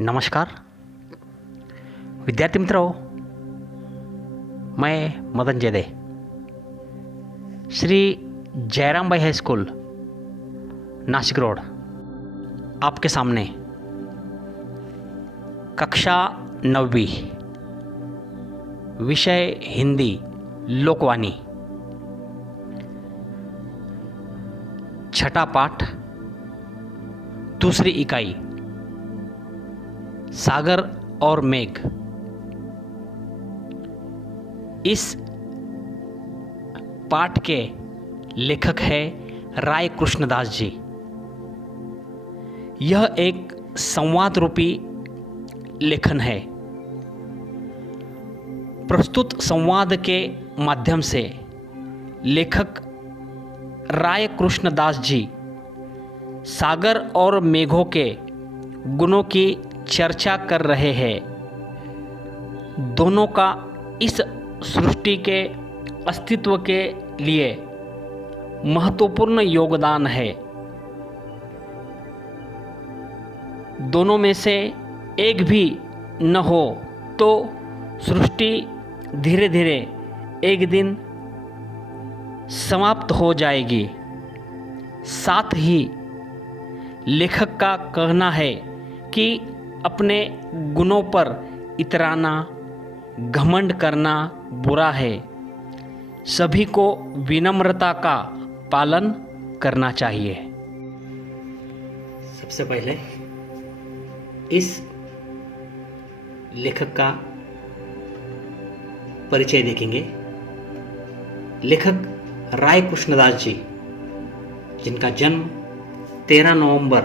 नमस्कार विद्यार्थी मित्रों, मैं मदन जेदे श्री जयराम भाई हाई स्कूल नासिक रोड आपके सामने कक्षा 9वीं विषय हिंदी लोकवाणी छठा पाठ दूसरी इकाई सागर और मेघ। इस पाठ के लेखक है राय कृष्णदास जी। यह एक संवाद रूपी लेखन है। प्रस्तुत संवाद के माध्यम से लेखक राय कृष्णदास जी सागर और मेघों के गुणों की चर्चा कर रहे हैं। दोनों का इस सृष्टि के अस्तित्व के लिए महत्वपूर्ण योगदान है। दोनों में से एक भी न हो तो सृष्टि धीरे धीरे एक दिन समाप्त हो जाएगी। साथ ही लेखक का कहना है कि अपने गुणों पर इतराना, घमंड करना बुरा है। सभी को विनम्रता का पालन करना चाहिए। सबसे पहले इस लेखक का परिचय देखेंगे। लेखक राय कृष्णदास जी, जिनका जन्म 13 नवंबर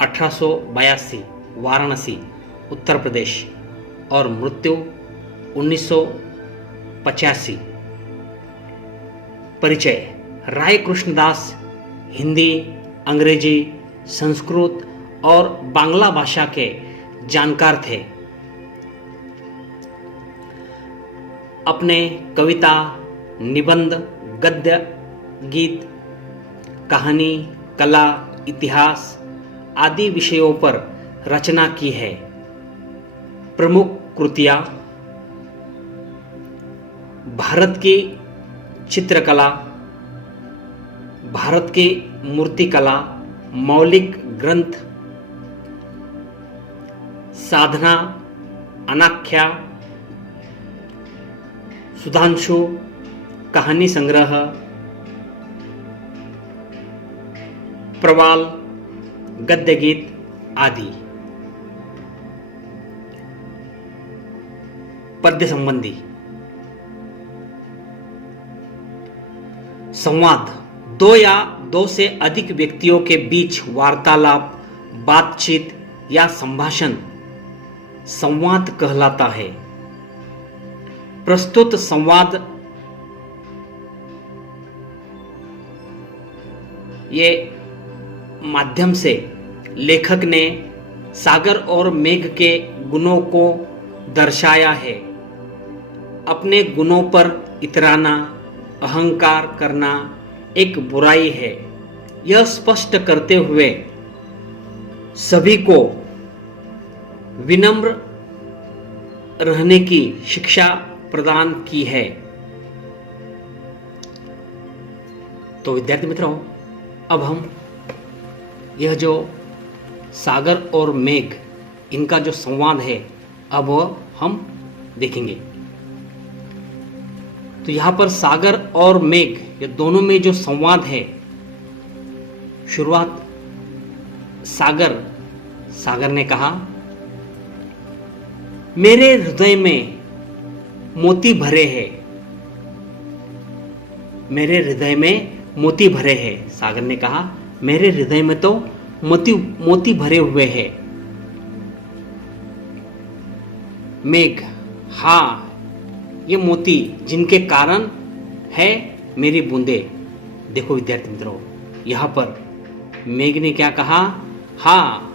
1882 वाराणसी उत्तर प्रदेश और मृत्यु 1985। परिचय: राय कृष्णदास हिंदी, अंग्रेजी, संस्कृत और बांग्ला भाषा के जानकार थे। अपने कविता, निबंध, गद्य, गीत, कहानी, कला, इतिहास आदि विषयों पर रचना की है। प्रमुख कृतियां: भारत की चित्रकला, भारत की मूर्तिकला, मौलिक ग्रंथ, साधना, अनाख्या, सुधांशु, कहानी संग्रह, प्रवाल, गद्य गीत आदि। पद्य संबंधी संवाद: दो या दो से अधिक व्यक्तियों के बीच वार्तालाप, बातचीत या संभाषण संवाद कहलाता है। प्रस्तुत संवाद ये माध्यम से लेखक ने सागर और मेघ के गुणों को दर्शाया है। अपने गुणों पर इतराना, अहंकार करना एक बुराई है, यह स्पष्ट करते हुए सभी को विनम्र रहने की शिक्षा प्रदान की है। तो विद्यार्थी मित्रों, अब हम यह जो सागर और मेघ इनका जो संवाद है अब हम देखेंगे। तो यहां पर सागर और मेघ ये दोनों में जो संवाद है, शुरुआत सागर ने कहा, मेरे हृदय में मोती भरे हैं। मेरे हृदय में मोती भरे हैं। सागर ने कहा, मेरे हृदय में तो मोती भरे हुए हैं। मेघ: हाँ, ये मोती जिनके कारण है मेरी बूंदे। देखो विद्यार्थी मित्रों, यहाँ पर मेघ ने क्या कहा? हाँ।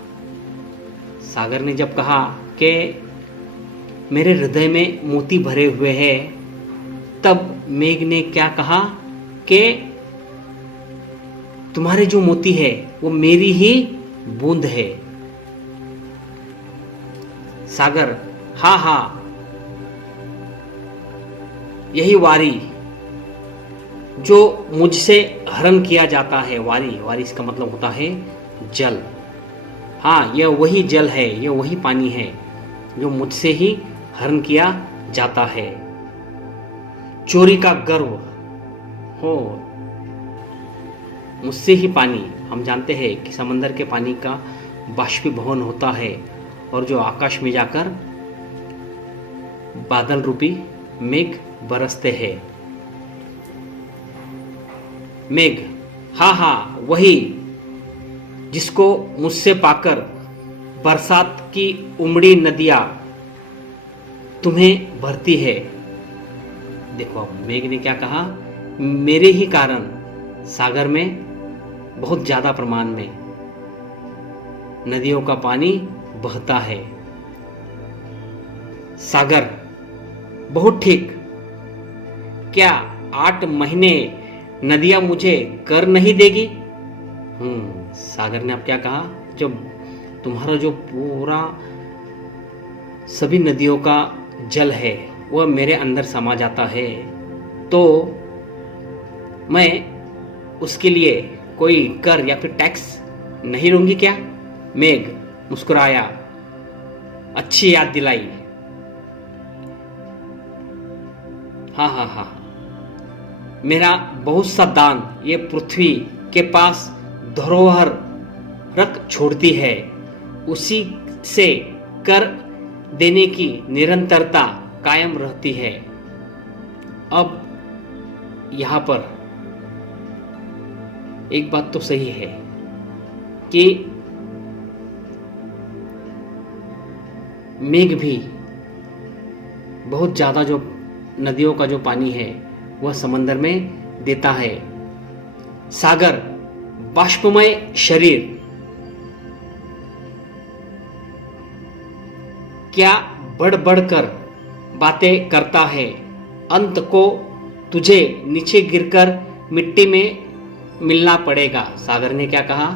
सागर ने जब कहा कि मेरे हृदय में मोती भरे हुए हैं, तब मेघ ने क्या कहा कि तुम्हारे जो मोती है वो मेरी ही बूंद है। सागर, हाँ हाँ, यही वारी जो मुझसे हरण किया जाता है। वारी, वारी इसका मतलब होता है जल। हाँ, यह वही जल है, यह वही पानी है जो मुझसे ही हरण किया जाता है। चोरी का गर्व हो, मुझसे ही पानी। हम जानते हैं कि समंदर के पानी का बाष्पीभवन होता है और जो आकाश में जाकर बादल रूपी मेघ बरसते हैं। मेघ, हाँ हाँ, वही जिसको मुझसे पाकर बरसात की उमड़ी नदियां तुम्हें भरती है। देखो अब मेघ ने क्या कहा, मेरे ही कारण सागर में बहुत ज्यादा प्रमाण में नदियों का पानी बहता है। सागर, बहुत ठीक, क्या 8 महीने नदियां मुझे कर नहीं देगी? सागर ने अब क्या कहा, जब तुम्हारा जो पूरा सभी नदियों का जल है वह मेरे अंदर समा जाता है तो मैं उसके लिए कोई कर या फिर टैक्स नहीं लूंगी क्या? मेघ मुस्कुराया, अच्छी याद दिलाई। हाँ हाँ हाँ, मेरा बहुत सा दान ये पृथ्वी के पास धरोहर रख छोड़ती है, उसी से कर देने की निरंतरता कायम रहती है। अब यहां पर एक बात तो सही है कि मेघ भी बहुत ज्यादा जो नदियों का जो पानी है वह समंदर में देता है। सागर बाष्पमय शरीर क्या बढ़ बढ़कर बातें करता है, अंत को तुझे नीचे गिरकर मिट्टी में मिलना पड़ेगा। सागर ने क्या कहा,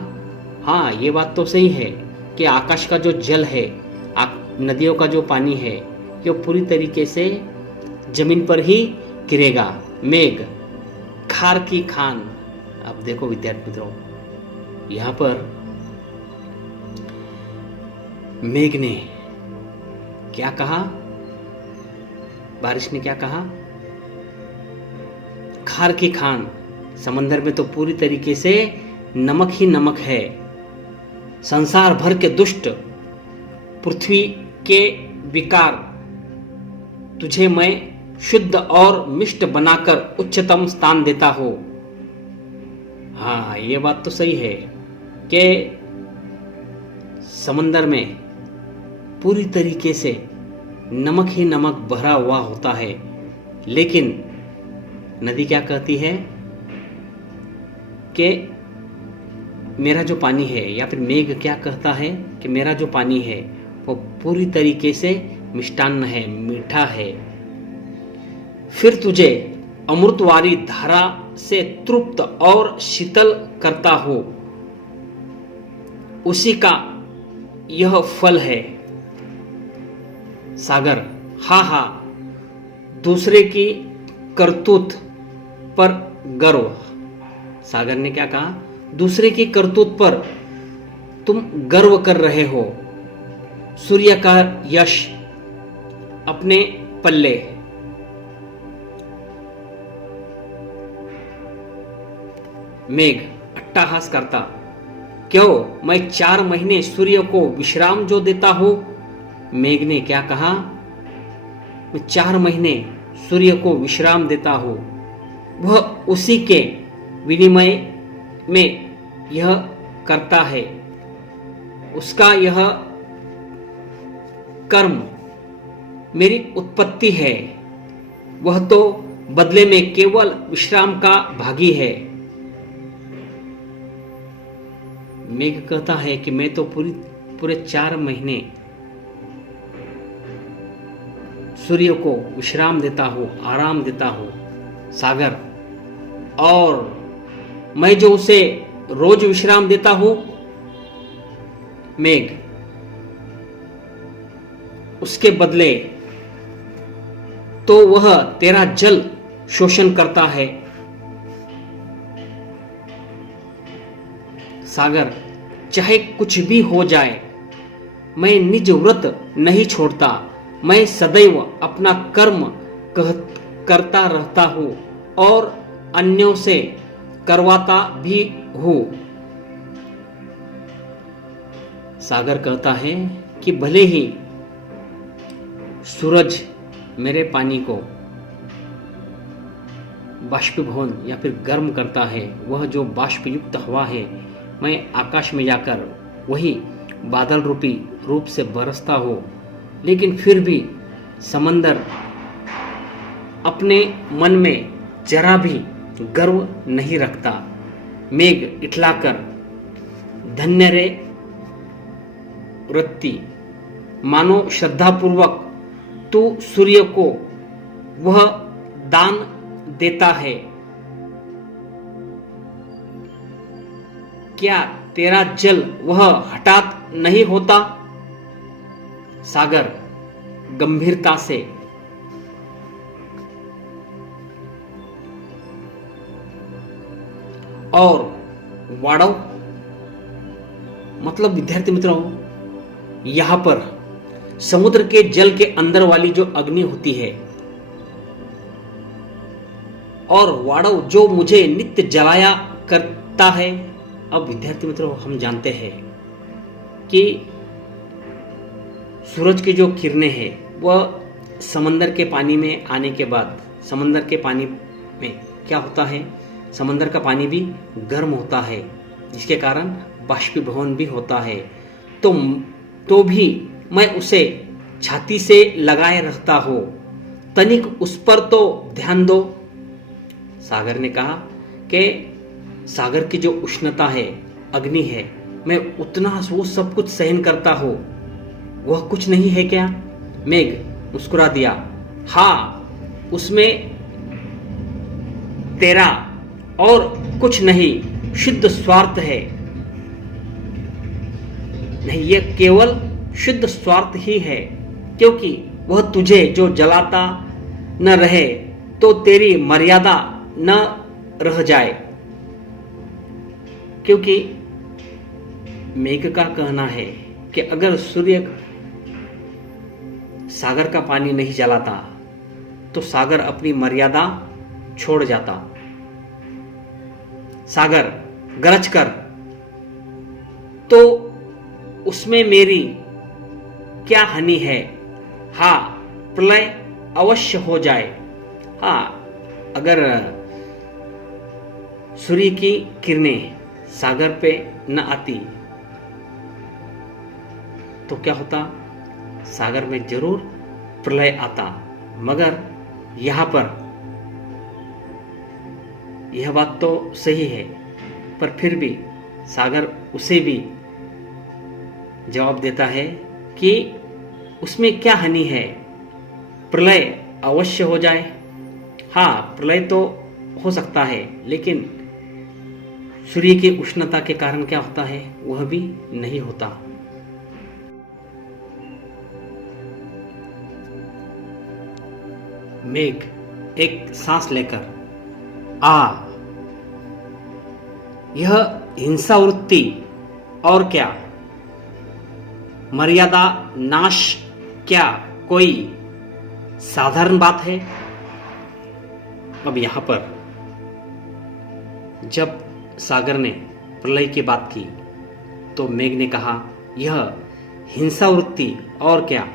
हाँ ये बात तो सही है कि आकाश का जो जल है, नदियों का जो पानी है, ये पूरी तरीके से जमीन पर ही गिरेगा। मेघ, खार की खान। अब देखो विद्यार्थी मित्रों, यहां पर मेघ ने क्या कहा, बारिश ने क्या कहा, खार की खान। समंदर में तो पूरी तरीके से नमक ही नमक है। संसार भर के दुष्ट, पृथ्वी के विकार, तुझे मैं शुद्ध और मिष्ट बनाकर उच्चतम स्थान देता हूं। हाँ ये बात तो सही है कि समंदर में पूरी तरीके से नमक ही नमक भरा हुआ होता है, लेकिन नदी क्या कहती है कि मेरा जो पानी है, या फिर मेघ क्या कहता है कि मेरा जो पानी है वो पूरी तरीके से मिष्टान्न है, मीठा है। फिर तुझे अमृतवारी धारा से तृप्त और शीतल करता हो, उसी का यह फल है। सागर, हाँ हाँ, दूसरे की करतूत पर गर्व। सागर ने क्या कहा, दूसरे की करतूत पर तुम गर्व कर रहे हो। सूर्य का यश अपने पल्ले। मेघ अट्टहास करता, क्यों मैं 4 महीने सूर्य को विश्राम जो देता हूं? मेघ ने क्या कहा, मैं 4 महीने सूर्य को विश्राम देता हूं, वह उसी के विनिमय में यह करता है। उसका यह कर्म मेरी उत्पत्ति है, वह तो बदले में केवल विश्राम का भागी है। मेघ कहता है कि मैं तो पूरे 4 महीने सूर्य को विश्राम देता हूं, आराम देता हूं। सागर, और मैं जो उसे रोज विश्राम देता हूं। मेघ, उसके बदले तो वह तेरा जल शोषण करता है। सागर, चाहे कुछ भी हो जाए, मैं निज व्रत नहीं छोड़ता। मैं सदैव अपना कर्म करता रहता हूं और अन्यों से करवाता भी हूं। सागर कहता है कि भले ही सूरज मेरे पानी को बाष्पीभवन या फिर गर्म करता है, वह जो बाष्पयुक्त हवा है, मैं आकाश में जाकर वही बादल रूपी रूप से बरसता हो, लेकिन फिर भी समंदर अपने मन में जरा भी गर्व नहीं रखता। मेघ इठलाकर धन्य रे वृत्ति, मानो श्रद्धापूर्वक तू सूर्य को वह दान देता है। क्या तेरा जल वह हठात नहीं होता? सागर गंभीरता से और वाड़व मतलब विद्यार्थी मित्रों, यहां पर समुद्र के जल के अंदर वाली जो अग्नि होती है और वाड़व जो मुझे नित्य जलाया करता है। अब विद्यार्थी मित्रों, हम जानते हैं कि सूरज की जो किरणें हैं वह समंदर के पानी में आने के बाद समंदर के पानी में क्या होता है, समंदर का पानी भी गर्म होता है, जिसके कारण बाष्पीभवन भी होता है। तो भी मैं उसे छाती से लगाए रखता हूं, तनिक उस पर तो ध्यान दो। सागर ने कहा कि सागर की जो उष्णता है, अग्नि है, मैं उतना वो सब कुछ सहन करता हूं, वह कुछ नहीं है क्या? मेघ मुस्कुरा दिया। हाँ, उसमें तेरा और कुछ नहीं शुद्ध स्वार्थ है। नहीं, यह केवल शुद्ध स्वार्थ ही है, क्योंकि वह तुझे जो जलाता न रहे तो तेरी मर्यादा न रह जाए। क्योंकि मेघ का कहना है कि अगर सूर्य सागर का पानी नहीं जलाता तो सागर अपनी मर्यादा छोड़ जाता। सागर गरज कर तो उसमें मेरी क्या हानि है? हाँ, प्रलय अवश्य हो जाए। हाँ, अगर सूर्य की किरणें सागर पे न आती तो क्या होता? सागर में जरूर प्रलय आता। मगर यहां पर यह बात तो सही है, पर फिर भी सागर उसे भी जवाब देता है कि उसमें क्या हानि है, प्रलय अवश्य हो जाए। हाँ, प्रलय तो हो सकता है, लेकिन सूर्य की उष्णता के कारण क्या होता है, वह भी नहीं होता। मेघ एक सांस लेकर यह हिंसा वृत्ति और क्या, मर्यादा नाश क्या कोई साधारण बात है? अब यहां पर जब सागर ने प्रलय की बात की तो मेघ ने कहा यह हिंसा वृत्ति और क्या।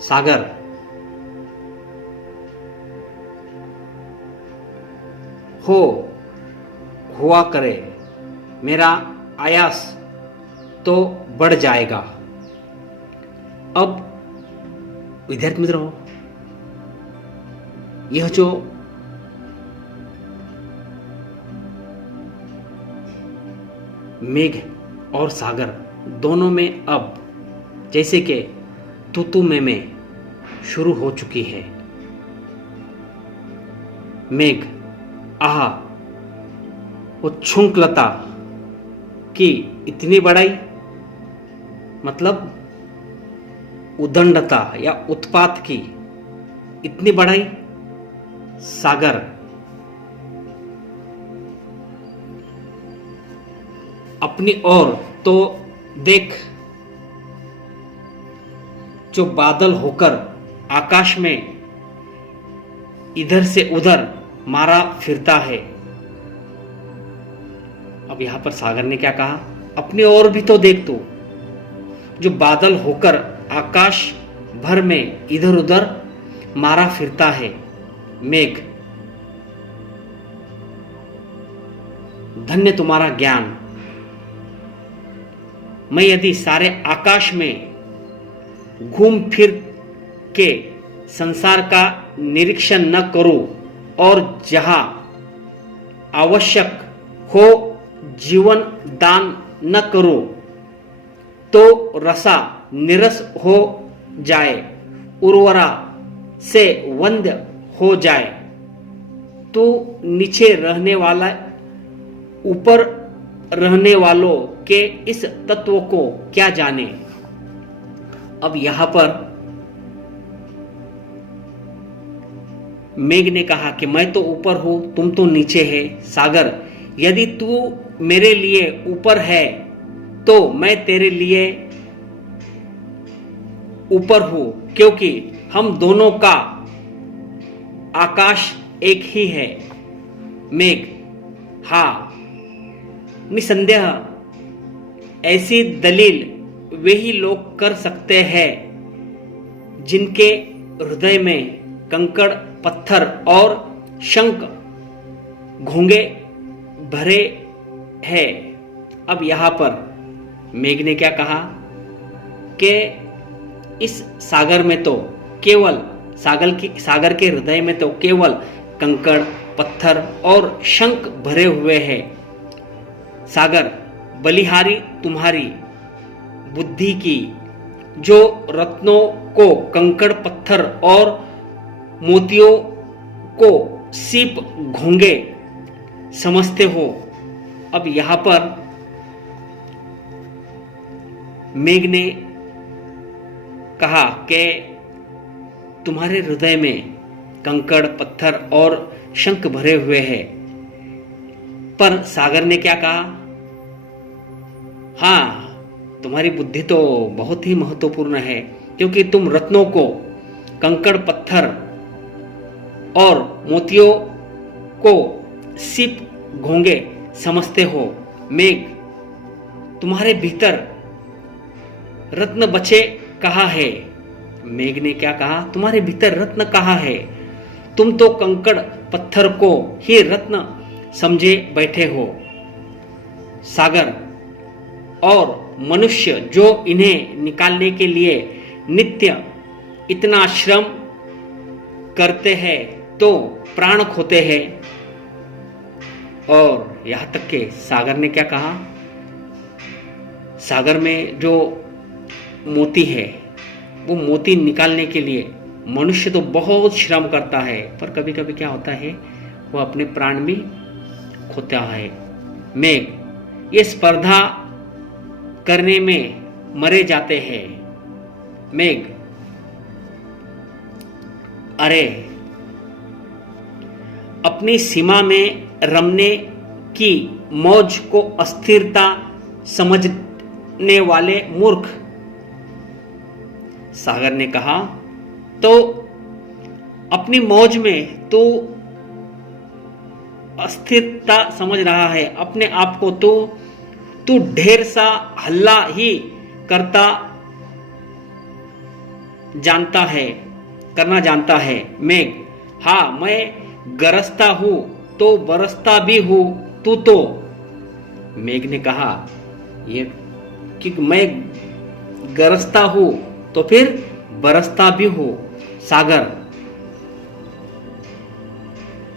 सागर हुआ करे, मेरा आयास तो बढ़ जाएगा। अब विद्यार्थी मित्रों, यह जो मेघ और सागर दोनों में अब जैसे कि तू में शुरू हो चुकी है। मेघ वो छुंकलता की इतनी बड़ाई, मतलब उदंडता या उत्पात की इतनी बढ़ाई। सागर अपनी ओर तो देख, जो बादल होकर आकाश में इधर से उधर मारा फिरता है। अब यहां पर सागर ने क्या कहा, अपनी ओर भी तो देख तू, जो बादल होकर आकाश भर में इधर उधर मारा फिरता है। मेघ, धन्य तुम्हारा ज्ञान। मैं यदि सारे आकाश में घूम फिर के संसार का निरीक्षण न करूं और जहां आवश्यक हो जीवन दान न करूं तो रसा निरस हो जाए, उर्वरा से वंद हो जाए। तू नीचे रहने वाला ऊपर रहने वालों के इस तत्व को क्या जाने। अब यहां पर मेघ ने कहा कि मैं तो ऊपर हूं, तुम तो नीचे है। सागर, यदि तू मेरे लिए ऊपर है तो मैं तेरे लिए ऊपर हूं, क्योंकि हम दोनों का आकाश एक ही है। मेघ, हाँ, निसंदेह ऐसी दलील वही लोग कर सकते हैं जिनके हृदय में कंकड़ पत्थर और शंख घोंगे भरे हैं। अब यहां पर मेघ ने क्या कहा कि इस सागर में तो केवल सागर के हृदय में तो केवल कंकड़ पत्थर और शंख भरे हुए हैं। सागर, बलिहारी तुम्हारी बुद्धि की, जो रत्नों को कंकड़ पत्थर और मोतियों को सीप घोंगे समझते हो। अब यहां पर मेघ ने कहा कि तुम्हारे हृदय में कंकड़ पत्थर और शंख भरे हुए हैं, पर सागर ने क्या कहा, हाँ, तुम्हारी बुद्धि तो बहुत ही महत्वपूर्ण है, क्योंकि तुम रत्नों को कंकड़ पत्थर और मोतियों को सीप घोंगे समझते हो। मेघ, तुम्हारे भीतर रत्न बचे कहाँ है। मेघ ने क्या कहा, तुम्हारे भीतर रत्न कहाँ है, तुम तो कंकड़ पत्थर को ही रत्न समझे बैठे हो। सागर, और मनुष्य जो इन्हें निकालने के लिए नित्य इतना श्रम करते हैं तो प्राण खोते हैं। और यहां तक के सागर ने क्या कहा, सागर में जो मोती है वो मोती निकालने के लिए मनुष्य तो बहुत श्रम करता है, पर कभी कभी क्या होता है, वो अपने प्राण भी खोता है। मेघ, ये स्पर्धा करने में मरे जाते हैं। मेघ, अरे, अपनी सीमा में रमने की मौज को अस्थिरता समझने वाले मूर्ख। सागर ने कहा, तो अपनी मौज में तू अस्थिरता समझ रहा है अपने आप को, तू ढेर सा हल्ला ही करना जानता है। मेघ, हाँ, मैं गरजता हूं तो बरसता भी हूं, तू तो। मेघ ने कहा, ये कि मैं गरजता हूं तो फिर बरसता भी हूं। सागर,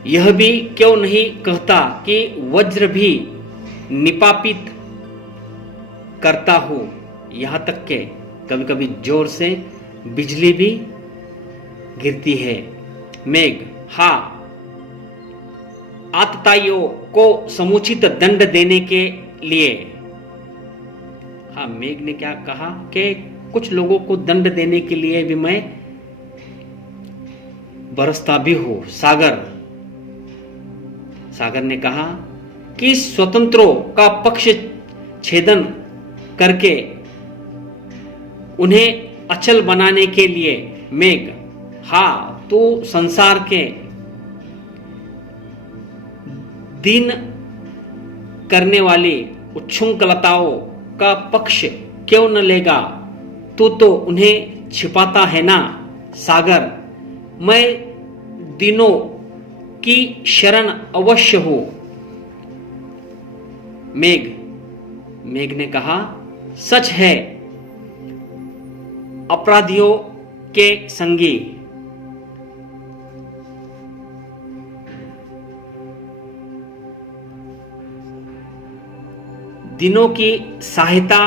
यह भी क्यों नहीं कहता कि वज्र भी निपापित करता हूं, यहां तक के कभी कभी जोर से बिजली भी गिरती है। मेघ, हाँ, आतताइयों को समुचित दंड देने के लिए। हाँ, मेघ ने क्या कहा कि कुछ लोगों को दंड देने के लिए भी मैं बरसता भी हूं। सागर ने कहा कि स्वतंत्रों का पक्ष छेदन करके उन्हें अचल बनाने के लिए मेघ, हाँ तो संसार के दीन करने वाली उच्छृंखलताओं का पक्ष क्यों न लेगा? तू तो उन्हें छिपाता है ना सागर। मैं दीनों की शरण अवश्य हूं। मेघ ने कहा, सच है अपराधियों के संगी। दिनों की सहायता,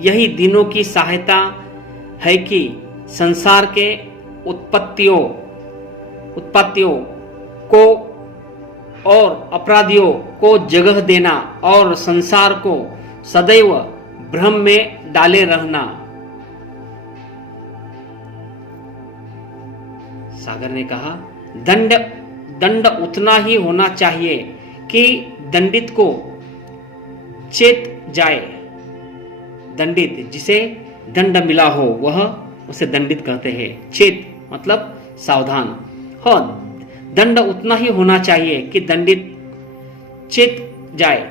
यही दिनों की सहायता है कि संसार के उत्पत्तियों को और अपराधियों को जगह देना और संसार को सदैव भ्रम में डाले रहना। सागर ने कहा, दंड उतना ही होना चाहिए कि दंडित को चेत जाए। दंडित जिसे दंड मिला हो वह उसे दंडित कहते हैं। चेत मतलब सावधान। हाँ, दंड उतना ही होना चाहिए कि दंडित चेत जाए।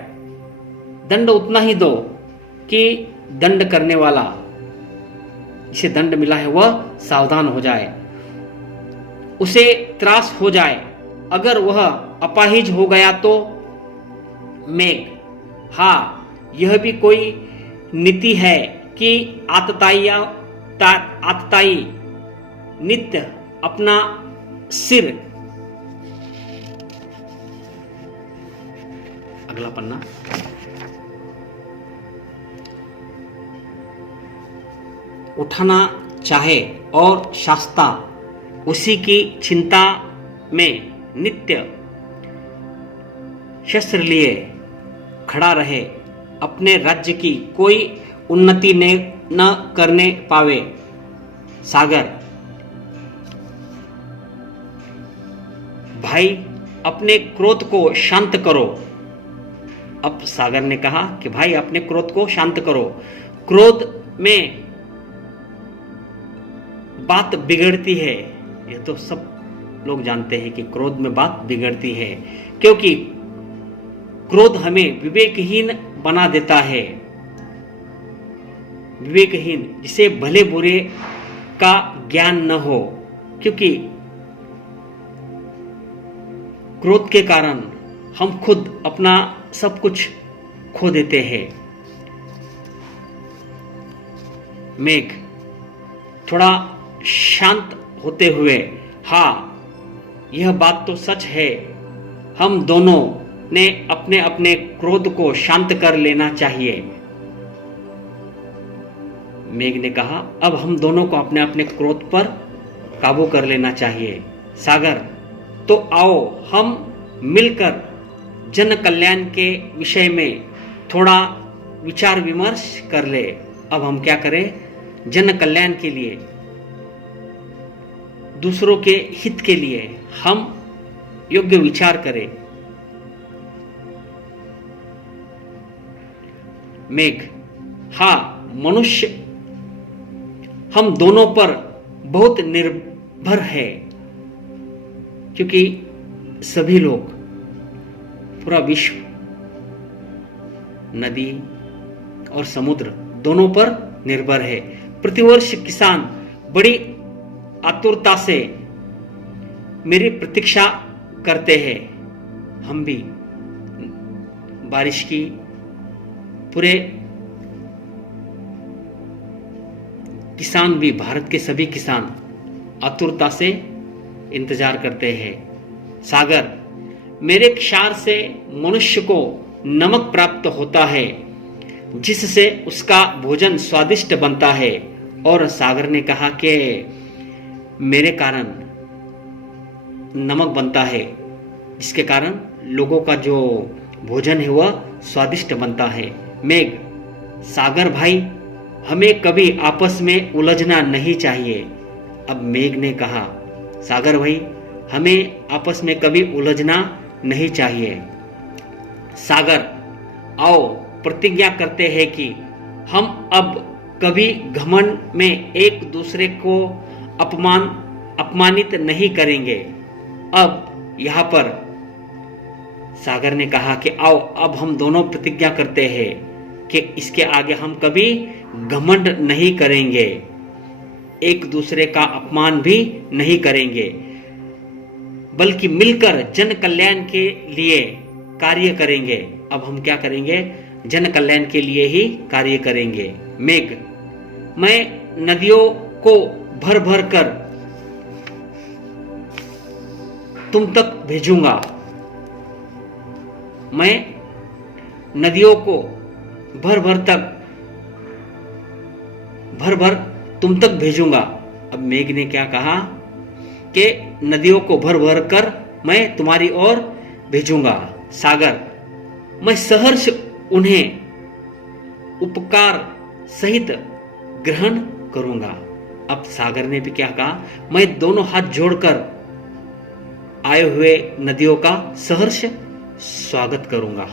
दंड उतना ही दो कि दंड करने वाला जिसे दंड मिला है वह सावधान हो जाए, उसे त्रास हो जाए। अगर वह अपाहिज हो गया तो मेघ, हाँ यह भी कोई नीति है कि आतताई नित्य अपना सिर, अगला पन्ना, उठाना चाहे और शास्ता उसी की चिंता में नित्य शस्त्र लिए खड़ा रहे, अपने राज्य की कोई उन्नति न करने पावे। सागर, भाई अपने क्रोध को शांत करो। अब सागर ने कहा कि भाई अपने क्रोध को शांत करो। क्रोध में बात बिगड़ती है, यह तो सब लोग जानते हैं कि क्रोध में बात बिगड़ती है, क्योंकि क्रोध हमें विवेकहीन बना देता है। विवेकहीन जिसे भले बुरे का ज्ञान न हो, क्योंकि क्रोध के कारण हम खुद अपना सब कुछ खो देते हैं। मेघ थोड़ा शांत होते हुए, हाँ यह बात तो सच है, हम दोनों ने अपने अपने क्रोध को शांत कर लेना चाहिए। मेघ ने कहा, अब हम दोनों को अपने अपने क्रोध पर काबू कर लेना चाहिए। सागर, तो आओ हम मिलकर जन कल्याण के विषय में थोड़ा विचार विमर्श कर ले। अब हम क्या करें? जन कल्याण के लिए, दूसरों के हित के लिए हम योग्य विचार करें। मेघ, हाँ मनुष्य हम दोनों पर बहुत निर्भर है, क्योंकि सभी लोग, पूरा विश्व, नदी और समुद्र दोनों पर निर्भर है। प्रतिवर्ष किसान बड़ी आतुरता से मेरी प्रतीक्षा करते हैं। हम भी बारिश की, पूरे किसान भी, भारत के सभी किसान आतुरता से इंतजार करते हैं। सागर, मेरे क्षार से मनुष्य को नमक प्राप्त होता है, जिससे उसका भोजन स्वादिष्ट बनता है। और सागर ने कहा कि मेरे कारण नमक बनता है, जिसके कारण लोगों का जो भोजन है वह स्वादिष्ट बनता है। मेघ, सागर भाई हमें कभी आपस में उलझना नहीं चाहिए। अब मेघ ने कहा, सागर भाई, हमें आपस में कभी उलझना नहीं चाहिए। सागर, आओ प्रतिज्ञा करते हैं कि हम अब कभी घमंड में एक दूसरे को अपमानित नहीं करेंगे। अब यहाँ पर सागर ने कहा कि आओ अब हम दोनों प्रतिज्ञा करते हैं कि इसके आगे हम कभी घमंड नहीं करेंगे, एक दूसरे का अपमान भी नहीं करेंगे, बल्कि मिलकर जन कल्याण के लिए कार्य करेंगे। अब हम क्या करेंगे? जन कल्याण के लिए ही कार्य करेंगे। मेघ, मैं नदियों को भर भर कर तुम तक भेजूंगा। मैं नदियों को भर भर तुम तक भेजूंगा। अब मेघ ने क्या कहा कि नदियों को भर भर कर मैं तुम्हारी ओर भेजूंगा। सागर, मैं सहर्ष उन्हें उपकार सहित ग्रहण करूंगा। अब सागर ने भी क्या कहा? मैं दोनों हाथ जोड़कर आए हुए नदियों का सहर्ष स्वागत करूंगा।